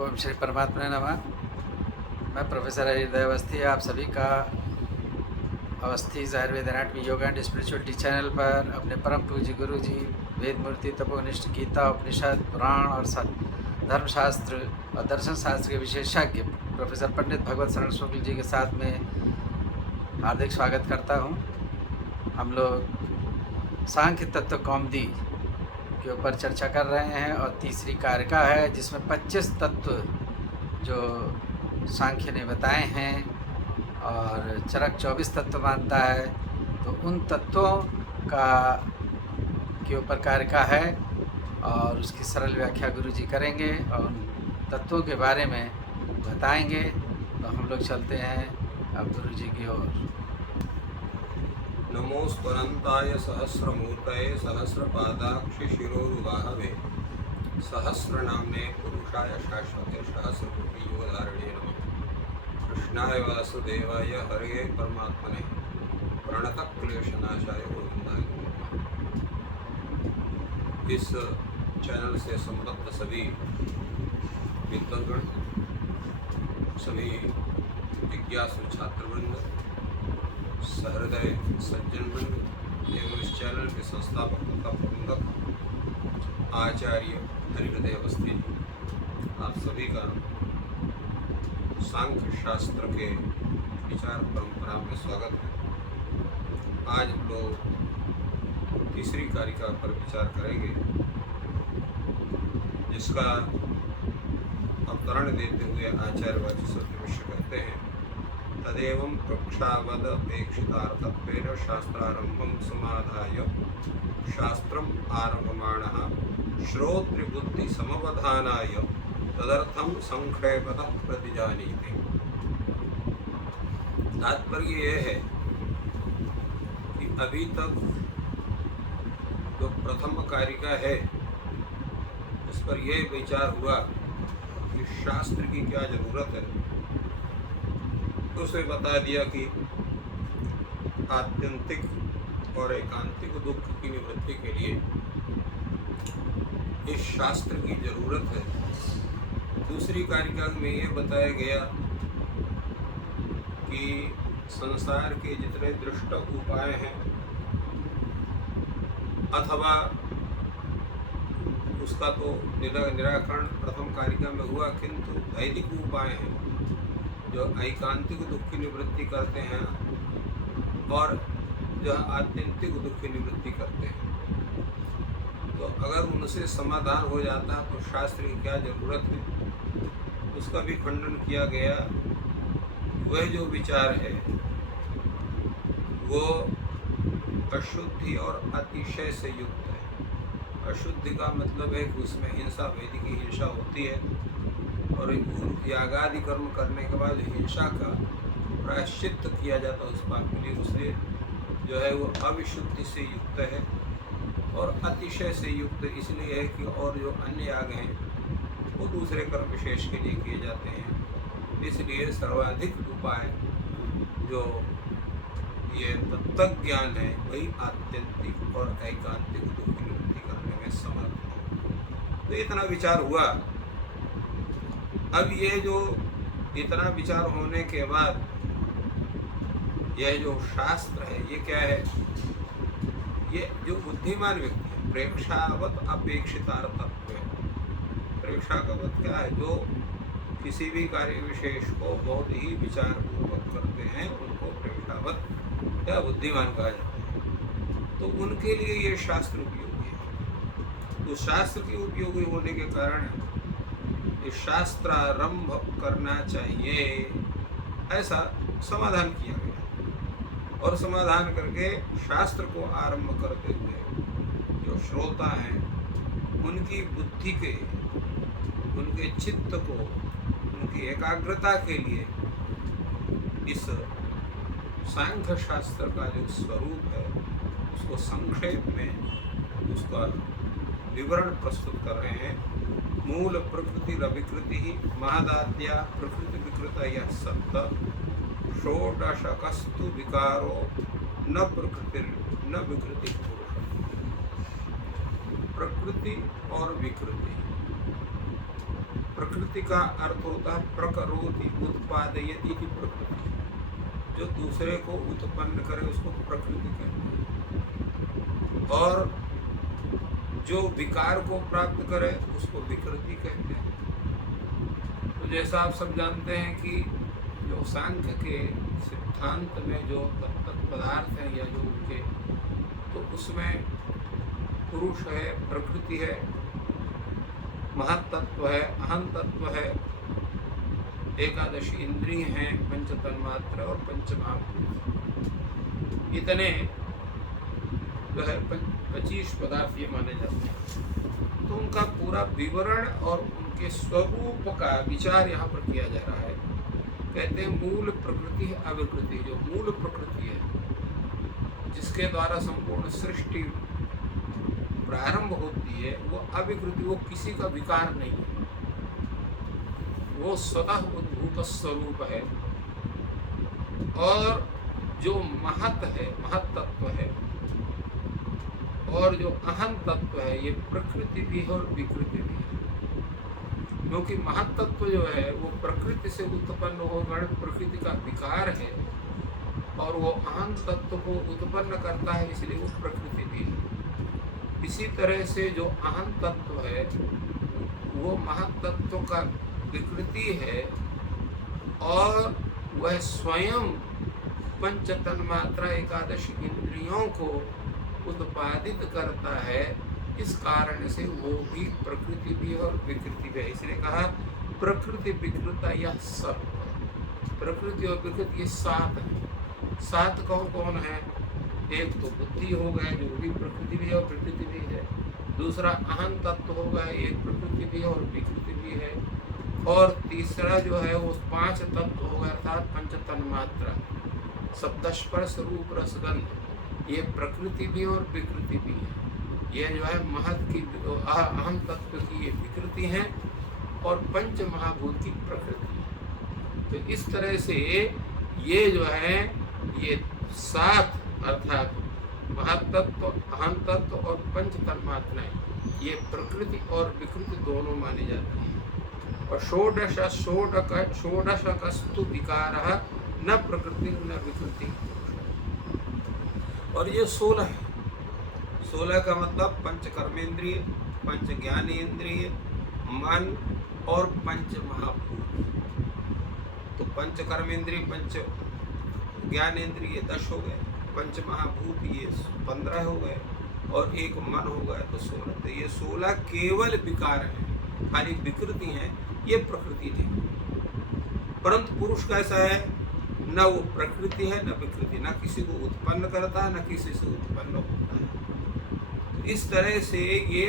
ओम श्री परमात्मा नमः। मैं प्रोफेसर हृदय अवस्थी आप सभी का Awasthi Ayurveda anatomy yoga and spirituality channel पर अपने परम पूज्य गुरु जी वेद मूर्ति तपोनिष्ठ गीता उपनिषद पुराण और धर्मशास्त्र और दर्शन शास्त्र के विशेषज्ञ प्रोफेसर पंडित भगवत शरण शुक्ल जी के साथ में हार्दिक स्वागत करता हूँ। हम लोग सांख्य तत्व कौमुदी के ऊपर चर्चा कर रहे हैं और तीसरी कारिका है जिसमें 25 तत्व जो सांख्य ने बताए हैं और चरक 24 तत्व मानता है। तो उन तत्वों का के ऊपर कारिका है और उसकी सरल व्याख्या गुरु जी करेंगे और उन तत्वों के बारे में बताएंगे। तो हम लोग चलते हैं अब गुरु जी की ओर। नमोस्तनंताय सहस्रमूर्तये सहस्रपादाक्षि शिरोरुबाहवे सहस्रनाम्ने पुरुषाय शाश्वते सहस्रकोटियोगधारिणे नमः। कृष्णाय वासुदेवाय हरे परमात्मने प्रणतक्लेशनाशाय गोविंदाय नमः। इस चैनल से संबद्ध सभी विद्वद्गण, सभी जिज्ञासु छात्रवृंद, सहृदय सज्जनवृंद एवं इस चैनल के संस्थापक तथा प्रबंधक आचार्य हरिहृदय अवस्थी, आप सभी का सांख्य शास्त्र के विचार परंपरा में स्वागत है। आज हम लोग तीसरी कारिका पर विचार करेंगे, जिसका अवतरण देते हुए आचार्य वाचस्पति मिश्र कहते हैं, तदेवं प्रक्षावदपेक्षितार्थत्वेन शास्त्रारम्भं समाधाय शास्त्रम् आरभमाणः श्रोतृबुद्धि समवधानाय तदर्थं संक्षेपतः प्रतिजानीते। तात्पर्य यह है कि अभी तक जो प्रथम कारिका है उस पर यह विचार हुआ कि शास्त्र की क्या जरूरत है। तो उसे बता दिया कि आत्यंतिक और एकांतिक दुख की निवृत्ति के लिए इस शास्त्र की जरूरत है। दूसरी कारिका में यह बताया गया कि संसार के जितने दृष्ट उपाय हैं अथवा उसका तो निराकरण प्रथम कारिका में हुआ, किंतु वैदिक उपाय हैं जो ऐकांतिक दुख की निवृत्ति करते हैं और जो आत्यंतिक दुख की निवृत्ति करते हैं। तो अगर उनसे समाधान हो जाता है तो शास्त्र की क्या जरूरत है, उसका भी खंडन किया गया। वह जो विचार है वो अशुद्धि और अतिशय से युक्त है। अशुद्धि का मतलब है कि उसमें हिंसा, वैदिक हिंसा होती है और यागादि कर्म करने के बाद हिंसा का प्रायश्चित किया जाता है उस पाप के लिए, उसलिए जो है वो अविशुद्धि से युक्त है और अतिशय से युक्त इसलिए है कि और जो अन्य याग हैं वो दूसरे कर्म विशेष के लिए किए जाते हैं। इसलिए सर्वाधिक उपाय जो ये तत्व ज्ञान है वही आत्यंतिक और ऐकांतिक दुख की निवृत्ति करने में समर्थ है। तो इतना विचार हुआ। अब ये जो इतना विचार होने के बाद यह जो शास्त्र है ये क्या है, ये जो बुद्धिमान व्यक्ति है, प्रेक्षावत अपेक्षितार्थत्व है। प्रेक्षावत क्या है, जो किसी भी कार्य विशेष को बहुत ही विचार पूर्वक करते हैं उनको प्रेक्षावत या बुद्धिमान कहा जाता है। तो उनके लिए ये शास्त्र उपयोगी है। तो शास्त्र के उपयोगी होने के कारण ये शास्त्रारंभ करना चाहिए, ऐसा समाधान किया गया। और समाधान करके शास्त्र को आरंभ करते हुए जो श्रोता हैं उनकी बुद्धि के, उनके चित्त को, उनकी एकाग्रता के लिए इस सांख्य शास्त्र का जो स्वरूप है उसको संक्षेप में उसका विवरण प्रस्तुत कर रहे हैं। मूल प्रकृति रविकृति महदाद्या प्रकृति विकृत यह सप्त षोडशकस्तु विकारो न प्रकृति न विकृति पुरुष। प्रकृति और विकृति प्रकृति का अर्थ होता है प्रकरोति उत्पादयति की प्रकृति, जो दूसरे को उत्पन्न करे उसको प्रकृति कहते हैं, और जो विकार को प्राप्त करे उसको विकृति कहते हैं। तो जैसा आप सब जानते हैं कि जो सांख्य के सिद्धांत में जो तत्त पदार्थ हैं या जो उनके, तो उसमें पुरुष है, प्रकृति है, महत्तत्व है, अहं तत्व है, एकादश इंद्रिय हैं, पंच तन्मात्र और पंच महाभूत, इतने जो है 25 पदार्थ ये माने जाते हैं। तो उनका पूरा विवरण और उनके स्वरूप का विचार यहाँ पर किया जा रहा है। कहते हैं मूल प्रकृति है अविकृति, जो मूल प्रकृति है जिसके द्वारा संपूर्ण सृष्टि प्रारंभ होती है, वो अविकृति, वो किसी का विकार नहीं है, वो स्वतः उद्भूत स्वरूप है। और जो महत है, महत तत्व है, और जो अहं तत्व है, ये प्रकृति भी है और विकृति भी है। क्योंकि महत तत्व जो है वो प्रकृति से उत्पन्न होकर प्रकृति का विकार है, और वो अहं तत्व को उत्पन्न करता है, इसलिए वो प्रकृति भी है। इसी तरह से जो अहं तत्व है वो महत तत्व का विकृति है, और वह स्वयं पंच तन्मात्रा एकादश इंद्रियों को उत्पादित करता है। इस कारण से वो भी प्रकृति भी और विकृति भी है। इसलिए कहा प्रकृति विकृता यह सब, प्रकृति और विकृति ये 7 है। 7 कौन कौन है? एक तो बुद्धि हो गए, जो भी प्रकृति भी है और प्रकृति भी है। दूसरा अहं तत्व हो गए, एक प्रकृति भी है और विकृति भी है। और तीसरा जो है वो 5 तत्व हो गए, अर्थात पंच तन्मात्रा, शब्द स्पर्श रूप रसगंध, ये प्रकृति भी और विकृति भी है। ये जो है महत की अहम तत्व की ये विकृति है, और पंच महाभूत की प्रकृति है। तो इस तरह से ये जो है ये 7 अर्थात महत तत्व, अहम तत्व और पंच तन्मात्राएं, ये प्रकृति और विकृति दोनों मानी जाती हैं। और षोडशकस्तु विकारः न प्रकृति न विकृति। और ये 16 है। 16 का मतलब पंच कर्मेंद्रिय, पंच ज्ञानेंद्रिय, मन और पंच महाभूत। तो पंच कर्मेंद्रिय, पंच ज्ञानेंद्रिय 10 हो गए, पंच महाभूत ये 15 हो गए, और एक मन हो गया तो 16। तो ये 16 केवल विकार है, खाली विकृति है, ये प्रकृति नहीं। परंतु पुरुष कैसा है? न वो प्रकृति है न विकृति, न किसी को उत्पन्न करता है न किसी से उत्पन्न होता है। तो इस तरह से ये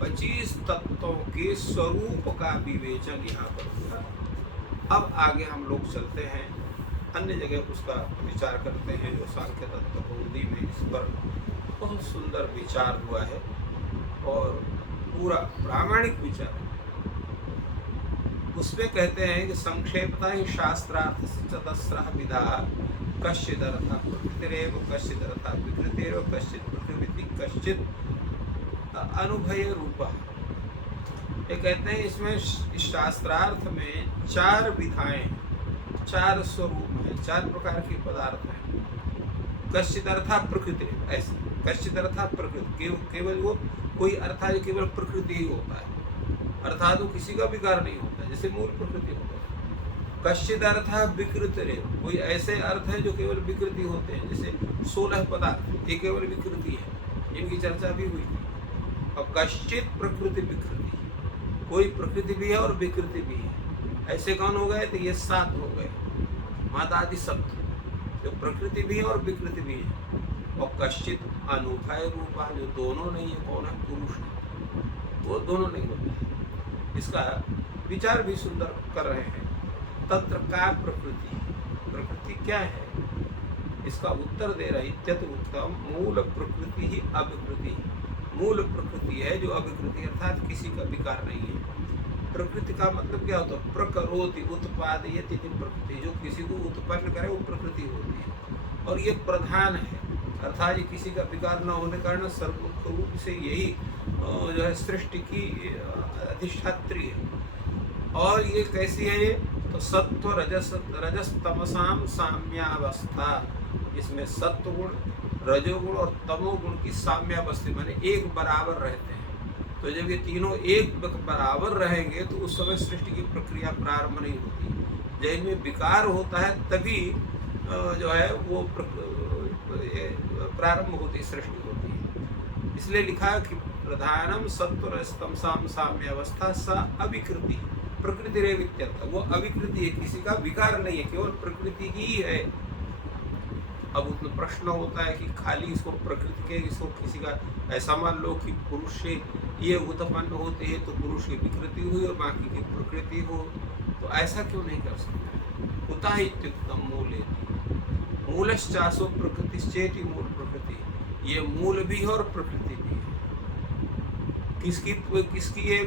25 तत्वों के स्वरूप का विवेचन यहाँ पर हुआ। अब आगे हम लोग चलते हैं, अन्य जगह उसका विचार करते हैं। जो सांख्य तत्व हिंदी में इस पर बहुत सुंदर विचार हुआ है, और पूरा प्रामाणिक विचार। उसमें कहते हैं कि संक्षेपता ही शास्त्रार्थ चतस्रः विधा, कश्चिदर्थः प्रकृतिरेव कश्चिदर्थः विकृतिरेव कश्चित् प्रकृति कश्चित् अनुभय रूपः। ये कहते हैं इसमें इस शास्त्रार्थ में 4 विधाएं, 4 स्वरूप हैं, 4 प्रकार के पदार्थ हैं। कश्चिदर्थः प्रकृति, ऐसे कश्चिदर्थः प्रकृति, केवल वो कोई अर्थ है केवल प्रकृति ही होता है, अर्थात वो किसी का विकार नहीं होता, जैसे मूल प्रकृति होता है। कश्चिद अर्थ विकृति, कोई ऐसे अर्थ है जो केवल विकृति होते हैं, जैसे 16 पदार्थ ये केवल विकृति है, इनकी चर्चा भी हुई थी। और कश्चित प्रकृति विकृति, कोई प्रकृति भी है और विकृति भी है। ऐसे कौन हो गए? तो ये 7 हो गए, मादादि शब्द, जो प्रकृति भी है और विकृति भी है। और कश्चित अनुभय रूपा, जो दोनों नहीं है, कौन है? पुरुष है, वो दोनों नहीं होते हैं। इसका विचार भी सुंदर कर रहे हैं। तत्र का प्रकृति, प्रकृति क्या है? इसका उत्तर दे रही इत्यत उत्तम मूल प्रकृति ही अविकृति। मूल प्रकृति है जो अविकृति, अर्थात किसी का विकार नहीं है। प्रकृति का मतलब क्या होता है? प्रकरोति उत्पादयति प्रकृति, जो किसी को उत्पन्न करे वो प्रकृति होती है, और ये प्रधान है, अर्थात ये किसी का विकार न होने के कारण सर्वमुक्त रूप से यही जो है सृष्टि की अधिष्ठात्री है। और ये कैसी है ये? तो सत्व रजस रजस तमसाम साम्यावस्था, इसमें सत्व गुण, रजोगुण और तमोगुण की साम्यावस्था माने एक बराबर रहते हैं। तो जब ये तीनों एक बराबर रहेंगे तो उस समय सृष्टि की प्रक्रिया प्रारंभ नहीं होती। जब इनमें विकार होता है तभी जो है वो प्रारंभ होती, सृष्टि होती है। इसलिए लिखा है कि प्रधानम सत्वरस्तमसाम साम्यावस्था सा अविकृति प्रकृति रे वित्यर्थ। वो अविकृति है, किसी का विकार नहीं है, केवल प्रकृति ही है। अब उसमें प्रश्न होता है कि खाली इसको प्रकृति के, इसको किसी का, ऐसा मान लो कि पुरुष से ये उत्पन्न होते हैं तो पुरुष की विकृति हुई और बाकी की प्रकृति हो, तो ऐसा क्यों नहीं कर सकते? कुतः इत्युक्तम मूले मूलश्चासो प्रकृतिश्चेति मूल प्रकृति, ये मूल भी है और प्रकृति भी है। किसकी ये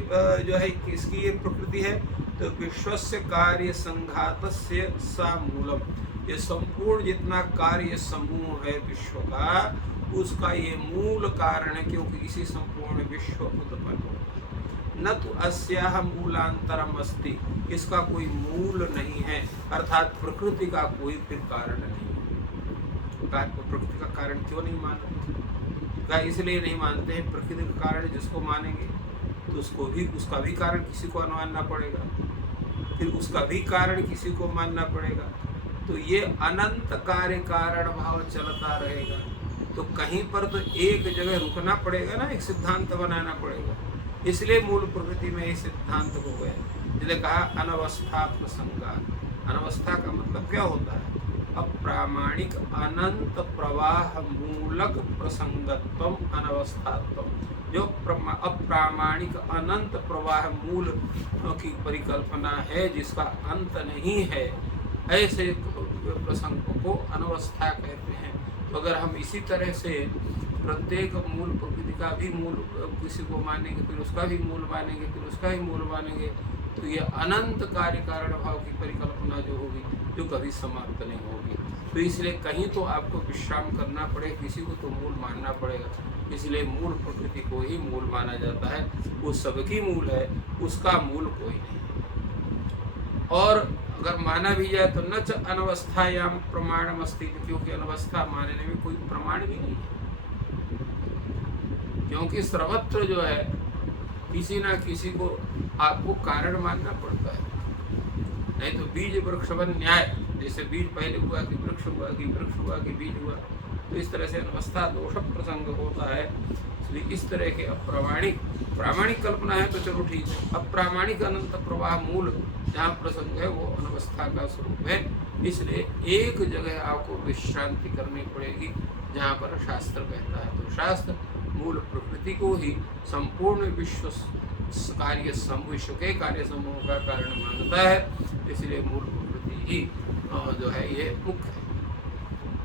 जो है किसकी ये प्रकृति है? तो विश्वस्य कार्य संघातस्य सा मूलम, ये संपूर्ण जितना कार्य समूह है विश्व का, उसका ये मूल कारण है, क्योंकि इसी संपूर्ण विश्व उत्पन्न होता। न तो अस्याह मूलांतरम अस्ति, इसका कोई मूल नहीं है, अर्थात प्रकृति का कोई फिर कारण नहीं है। प्रकृति का कारण क्यों नहीं मानते? क्या इसलिए नहीं मानते हैं? प्रकृति का कारण जिसको मानेंगे तो उसका भी कारण किसी को मानना पड़ेगा, फिर उसका भी कारण किसी को मानना पड़ेगा, तो ये अनंत कार्य कारण भाव चलता रहेगा। तो कहीं पर तो एक जगह रुकना पड़ेगा ना, एक सिद्धांत बनाना पड़ेगा। इसलिए मूल प्रकृति में ये सिद्धांत हो गया, जिसे कहा अनवस्था प्रसंगा। अनवस्था का मतलब क्या होता है? अप्रामाणिक अनंत प्रवाह मूलक प्रसंगत्वम अनवस्थात्वम। जो अप्रामाणिक अनंत प्रवाह मूल की परिकल्पना है, जिसका अंत नहीं है, ऐसे प्रसंगों को अनवस्था कहते हैं। तो अगर हम इसी तरह से प्रत्येक मूल प्रकृति का भी मूल किसी को मानेंगे, फिर उसका भी मूल मानेंगे, फिर उसका ही मूल मानेंगे, तो ये अनंत कार्य कारण भाव की परिकल्पना जो होगी, जो कभी समाप्त नहीं होगी। तो इसलिए कहीं तो आपको विश्राम करना पड़ेगा, किसी को तो मूल मानना पड़ेगा। इसलिए मूल प्रकृति को ही मूल माना जाता है, वो सबकी मूल है, उसका मूल कोई नहीं। और अगर माना भी जाए तो न च अनवस्थायाम प्रमाणम अस्ति, क्योंकि अनवस्था मानने में कोई प्रमाण भी नहीं है, क्योंकि सर्वत्र जो है किसी ना किसी को आपको कारण मानना पड़ता है। नहीं तो बीज वृक्षवन न्याय, जैसे बीज पहले हुआ कि वृक्ष हुआ, कि वृक्ष हुआ कि बीज हुआ, तो इस तरह से अनवस्था दोष प्रसंग होता है। इसलिए इस तरह के प्रामाणिक कल्पना है तो चलो ठीक है, अप्रामाणिक अनंत प्रवाह मूल जहाँ प्रसंग है वो अनवस्था का स्वरूप है। इसलिए एक जगह आपको विश्रांति करनी पड़ेगी, जहाँ पर शास्त्र कहता है। तो शास्त्र मूल प्रकृति को ही संपूर्ण विश्व कार्य समूह, विश्व के कार्य समूह का कारण मानता है। इसलिए मूल प्रकृति ही जो है ये मुख्य है।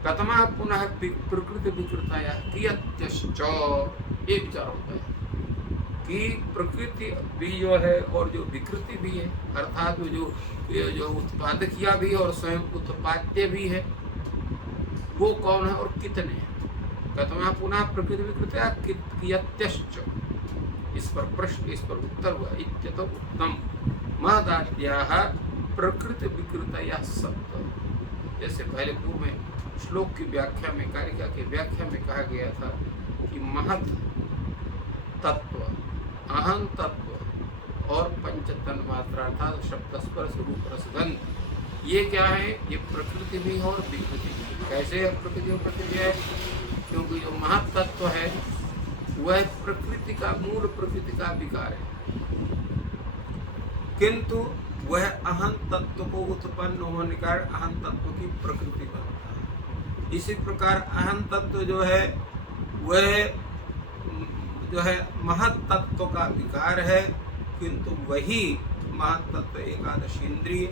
कथमा पुनः प्रकृति विकृताया कियत्यश्च, ये विचार होता है कि प्रकृति भी जो है और जो विकृति भी है, अर्थात जो उत्पादकिया भी है और स्वयं उत्पाद्य भी है, वो कौन है और कितने हैं। कथमा पुनः प्रकृति विकृताया कियत्यश्च, इस पर प्रश्न, इस पर उत्तर हुआ इत्यतो उत्तम महदाद्याः प्रकृति विकृतया सप्त। जैसे पहले पूर्व में श्लोक की व्याख्या में, कारिका की व्याख्या में कहा गया था कि महत तत्व, अहं तत्व और पंच तन्मात्रा अर्थात शब्द स्पर्श रूप रसगंध, ये क्या है? ये प्रकृति भी है और विकृति भी। कैसे है प्रकृति और प्रकृति है? क्योंकि जो महत तत्व है वह प्रकृति का, मूल प्रकृति का विकार है, किंतु वह अहं तत्व को उत्पन्न होने के कारण अहं तत्व की प्रकृति बनता है। इसी प्रकार अहं तत्व जो है वह जो है महत तत्व का विकार है, किंतु वही महत तत्व एकादश इंद्रिय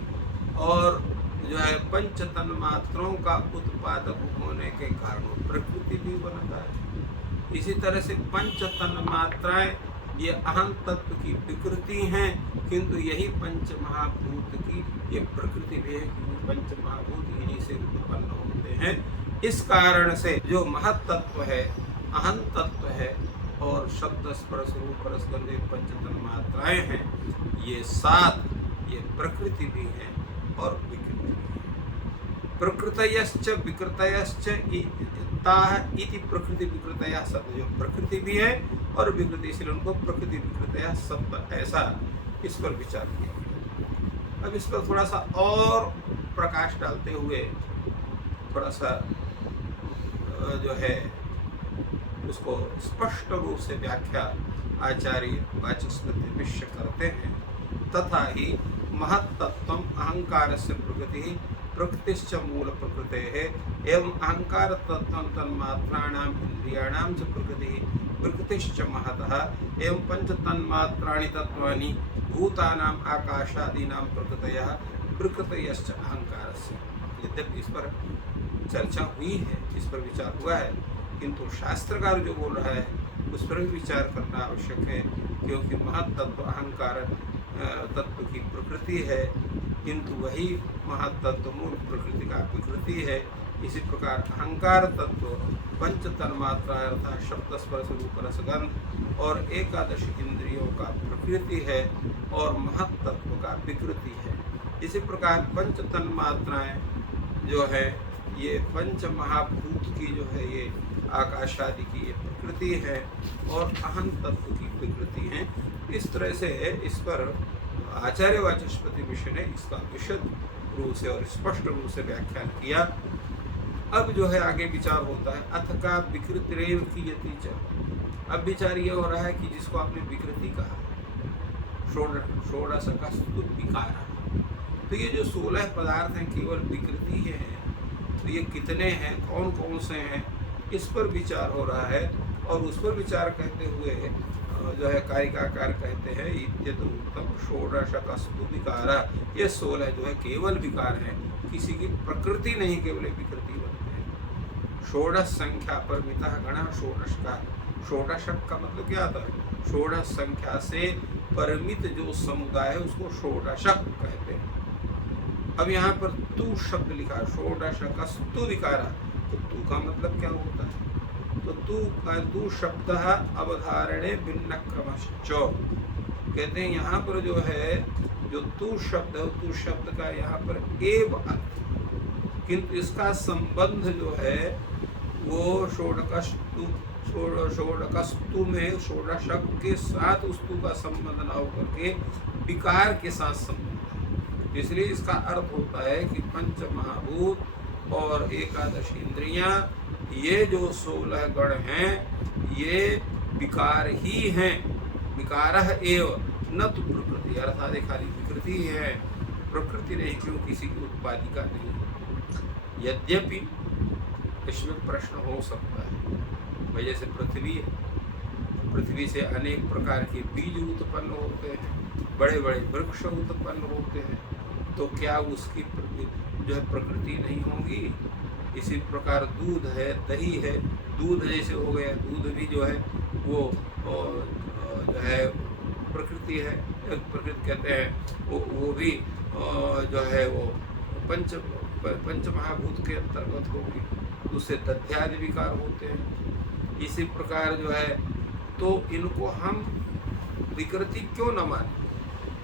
और जो है पंच तन्मात्राओं का उत्पादक होने के कारण प्रकृति भी बनता है। इसी तरह से पंच तन्मात्राएं ये अहं तत्व की विकृति हैं, किंतु यही पंच महाभूत की ये प्रकृति भी है, क्योंकि पंच महाभूत यहीं से उत्पन्न होते हैं। इस कारण से जो महत तत्व है, अहं तत्व है और शब्द स्पर्श रूप रसगंध पंच तन्मात्राएं हैं, ये सात ये प्रकृति भी है और विकृति भी है। प्रकृतयश्च विकृतयश्च ताः इति प्रकृति विकृतयः सत्य, जो प्रकृति भी है और विकृति, इसलिए उनको प्रकृति विकृतयः सत्य, ऐसा इस पर विचार किया गया। अब इस पर थोड़ा सा और प्रकाश डालते हुए थोड़ा सा जो है उसको स्पष्ट रूप से व्याख्या आचार्य वाचस्पति विश्व करते हैं। तथा ही महत्तत्वम अहंकार से प्रकृति प्रकृतिश्च मूल प्रकृते है एवं अहंकार तत्व तन्मात्राणाम इंद्रियाणाम च प्रकृति प्रकृतिश्च महतः एवं पंच तन्मात्राणि तत्वानि भूतानाम आकाशादीनां प्रकृतयः प्रकृतयश्च अहंकारस्य। यद्यपि इस पर चर्चा हुई है, इस पर विचार हुआ है, किंतु शास्त्रकार जो बोल रहा है उस पर भी विचार करना आवश्यक है, क्योंकि महत्तत्व अहंकार तत्व की प्रकृति है, किंतु वही महत्तत्व मूल प्रकृति का विकृति है। इसी प्रकार अहंकार तत्व पंच तन्मात्रा अर्थात शब्द स्पर्श रूप रसगंध और एकादश इंद्रियों का प्रकृति है और महत्तत्व का विकृति है। इसी प्रकार पंच तन्मात्राएं जो है ये पंच महाभूत की जो है ये आकाशादि की ये प्रकृति है और अहं तत्व की विकृति है। इस तरह से इस पर आचार्य वाचस्पति विषय ने इसका विशद रूप से और स्पष्ट रूप से व्याख्यान किया। अब जो है आगे विचार होता है अथ का विकृतिरेव की यति च। अब विचार ये हो रहा है कि जिसको आपने विकृति कहा, षोडश का विकार, तो ये जो 16 पदार्थ हैं केवल विकृति है, तो ये कितने हैं, कौन कौन से हैं, इस पर विचार हो रहा है। और उस पर विचार कहते हुए जो है कारिकाकार कहते हैं इत्यतु उत्तम षोडशकस्तु विकारा, ये 16 जो है केवल विकार हैं, किसी की प्रकृति नहीं, केवल विकृति बनते हैं। षोडश संख्या पर मिता गणा षोडश का, षोडशक का मतलब क्या आता है, षोडश संख्या से परिमित जो समुदाय है उसको षोडशक कहते हैं। अब यहाँ पर तू शब्द लिखा, षोडशकस्तु विकारा, तो तू का मतलब क्या होता है, तो तू शब्द अवधारणे भिन्न क्रमश्च, कहते हैं यहाँ पर जो है जो तू शब्द है, तू शब्द का यहाँ पर एव अर्थ, किंतु इसका संबंध जो है वो षोडकस्तु में षोडशक के साथ उस तू का संबंध न होकर के विकार के साथ संबंध, इसलिए इसका अर्थ होता है कि पंच महाभूत और एकादश इंद्रियां, ये जो 16 गण हैं ये विकार ही हैं, विकारः एव न तो प्रकृति, अर्थात खाली विकृति है, प्रकृति नहीं, क्यों किसी की उत्पादी का नहीं। यद्यपि इसमें प्रश्न हो सकता है, भाई जैसे पृथ्वी है, पृथ्वी से अनेक प्रकार के बीज उत्पन्न होते हैं, बड़े बड़े वृक्ष उत्पन्न होते हैं, तो क्या उसकी जो है प्रकृति नहीं होगी। इसी प्रकार दूध है, दही है, दूध जैसे हो गया, दूध भी जो है वो जो है प्रकृति है, प्रकृति कहते हैं, वो भी जो है वो पंच महाभूत के अंतर्गत होगी, उससे दध्यादि विकार होते हैं। इसी प्रकार जो है तो इनको हम विकृति क्यों न माने,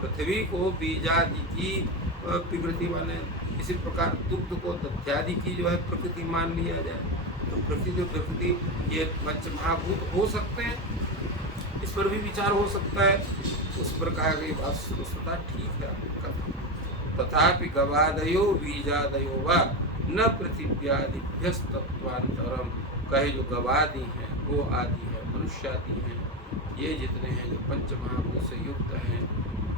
पृथ्वी को बीजादि की विकृति माने, इसी प्रकार दुग्ध को दध्यादि की जो है प्रकृति मान लिया जाए, तो प्रकृति जो प्रकृति ये पंच महाभूत हो सकते हैं, इस पर भी विचार हो सकता है। उस पर कहा गई बात सुनता ठीक है आपका, तथापि गवादयो बीजादयो वा न पृथिव्यादिभ्यस्तत्वांतरम, कहे जो गवादि हैं, गो आदि हैं, मनुष्य आदि हैं, ये जितने हैं जो पंच महाभूत से युक्त हैं,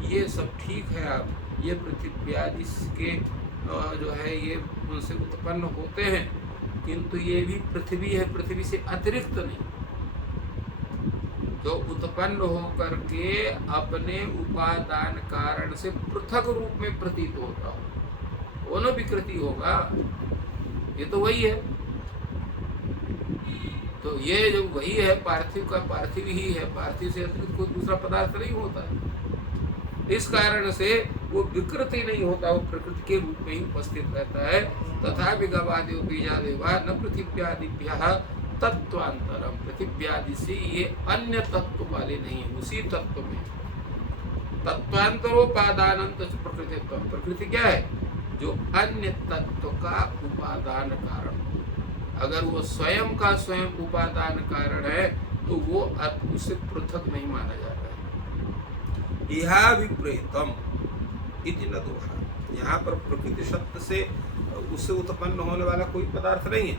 ये सब ठीक है। आप ये पृथिव्यादि के जो है ये उनसे उत्पन्न होते हैं, किंतु ये भी पृथ्वी है, पृथ्वी से अतिरिक्त नहीं, जो उत्पन्न हो करके अपने उपादान कारण से पृथक रूप में प्रतीत होता हो, वो न विकृति होगा, ये तो वही है। तो ये जो वही है पार्थिव का पार्थिव ही है, पार्थिव से अतिरिक्त कोई दूसरा पदार्थ नहीं होता है, इस कारण से वो विकृति नहीं होता, वो प्रकृति के रूप में ही उपस्थित रहता है। तथा गवादेव बीजादेवा न पृथिव्यादिभ्यः तत्वांतरम, पृथिव्यादि से ये अन्य तत्व वाले नहीं है, उसी तत्व में तत्वांतरोपादानंत प्रकृतित्व, प्रकृति क्या है? जो अन्य तत्व का उपादान कारण। अगर वो स्वयं का स्वयं उपादान कारण है तो वो उससे पृथक नहीं माना जाता है। यह विप्रेतम इति न दोषा। यहाँ पर प्रकृति शब्द से उससे उत्पन्न होने वाला कोई पदार्थ नहीं है।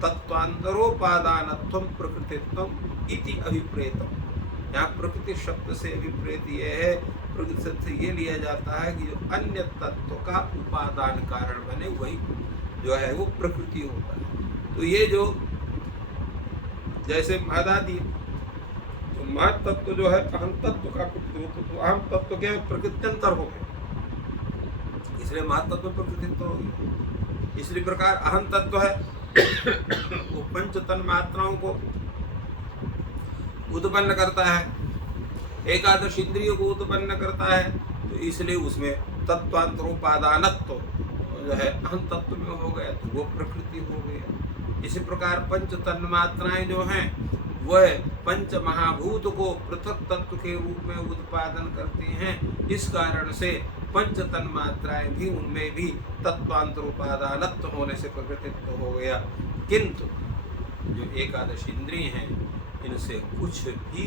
तत्वांतरोपादानत्वम प्रकृतित्वम इति अभिप्रेतम। यहाँ प्रकृति शब्द से अभिप्रेत ये है, प्रकृति शब्द से ये लिया जाता है कि जो अन्य तत्व का उपादान कारण बने वही जो है वो प्रकृति होता है। तो ये जो जैसे महदादी, तो महत तत्व जो है अहम तत्व का तो अहम तत्व क्या है? प्रकृत्यंतर हो गए, इसलिए महत तत्व प्रकृत्यंतर हो गया। इसी प्रकार अहम तत्व है वो पंच तन मात्राओं को उत्पन्न करता है, एकादश इंद्रियों को उत्पन्न करता है, तो इसलिए उसमें तत्वांतरोपादानत्व जो है अहम तत्व में हो गया तो वो प्रकृति हो गया। इसी प्रकार पंच तन्मात्राएं जो हैं वह पंच महाभूत को पृथक तत्व के रूप में उत्पादन करते हैं। इस कारण से पंच तन्मात्राएं भी उनमें भी तत्वांतरोपादानत्व होने से प्रकृतित्व हो गया। किंतु जो एकादश इंद्रिय हैं इनसे कुछ भी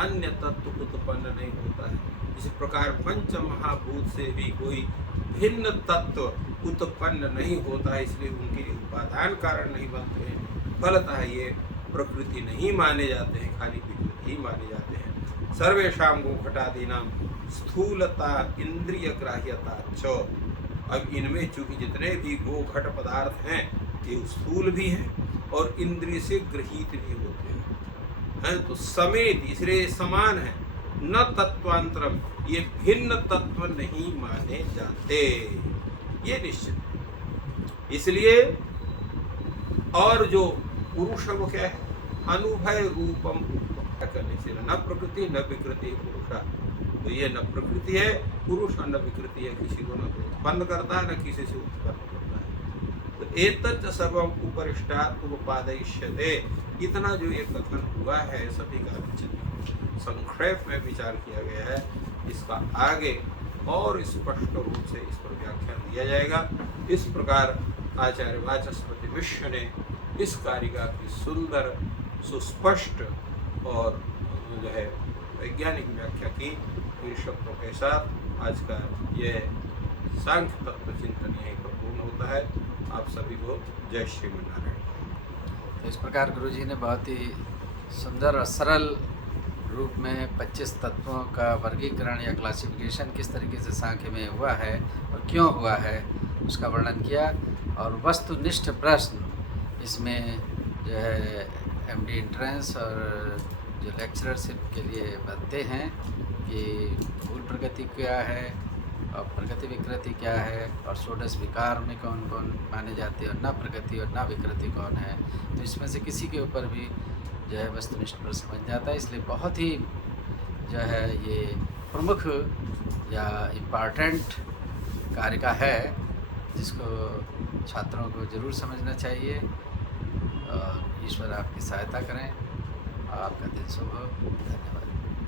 अन्य तत्व उत्पन्न नहीं होता है। इसी प्रकार पंच महाभूत से भी कोई भिन्न तत्व उत्पन्न नहीं होता है, इसलिए उनके उपादान कारण नहीं बनते हैं। फलतः ये प्रकृति नहीं माने जाते हैं, खाली विकृति ही माने जाते हैं। सर्वेषां गोघटादीनां स्थूलता इंद्रिय ग्राह्यता च। अब इनमें चूंकि जितने भी गोघट पदार्थ हैं ये स्थूल भी हैं और इंद्रिय से गृहीत भी होते हैं, तो समेत इसलिए समान है। न तत्वांतरम, ये भिन्न तत्व नहीं माने जाते, ये निश्चित। इसलिए और जो पुरुष वो क्या है? अनुभय रूपम करने से न प्रकृति न विकृति पुरुषा। तो ये न प्रकृति है पुरुष और न विकृति है, किसी को न उत्पन्न करता है न किसी से उत्पन्न करता है। तो एतत् सर्वम उपरिष्टात् उपपादयिष्यते। इतना जो ये कथन हुआ है सभी का संक्षेप में विचार किया गया है। इसका आगे और स्पष्ट रूप से इस पर व्याख्यान दिया जाएगा। इस प्रकार आचार्य वाचस्पति मिश्र ने इस कारिका की सुंदर सुस्पष्ट और जो है वैज्ञानिक व्याख्या की। इन शब्दों के साथ आज का यह सांख्य तत्व चिंतन यहीं पर पूर्ण होता है। आप सभी को जय श्रीमन्नारायण। तो इस प्रकार गुरुजी ने बहुत ही सुंदर और सरल रूप में 25 तत्वों का वर्गीकरण या क्लासिफिकेशन किस तरीके से सांख्य में हुआ है और क्यों हुआ है उसका वर्णन किया। और वस्तुनिष्ठ प्रश्न इसमें जो है एमडी एंट्रेंस और जो लेक्चरशिप के लिए बनते हैं कि मूल प्रकृति क्या है और प्रकृति विकृति क्या है और षोडश विकार में कौन कौन माने जाते हैं और न प्रकृति और न विकृति कौन है। तो इसमें से किसी के ऊपर भी जो है वस्तुनिष्ठ प्रश्न बन जाता है। इसलिए बहुत ही जो है ये प्रमुख या इम्पॉर्टेंट कारिका है जिसको छात्रों को ज़रूर समझना चाहिए। और ईश्वर आपकी सहायता करें। आपका दिन शुभ हो। धन्यवाद।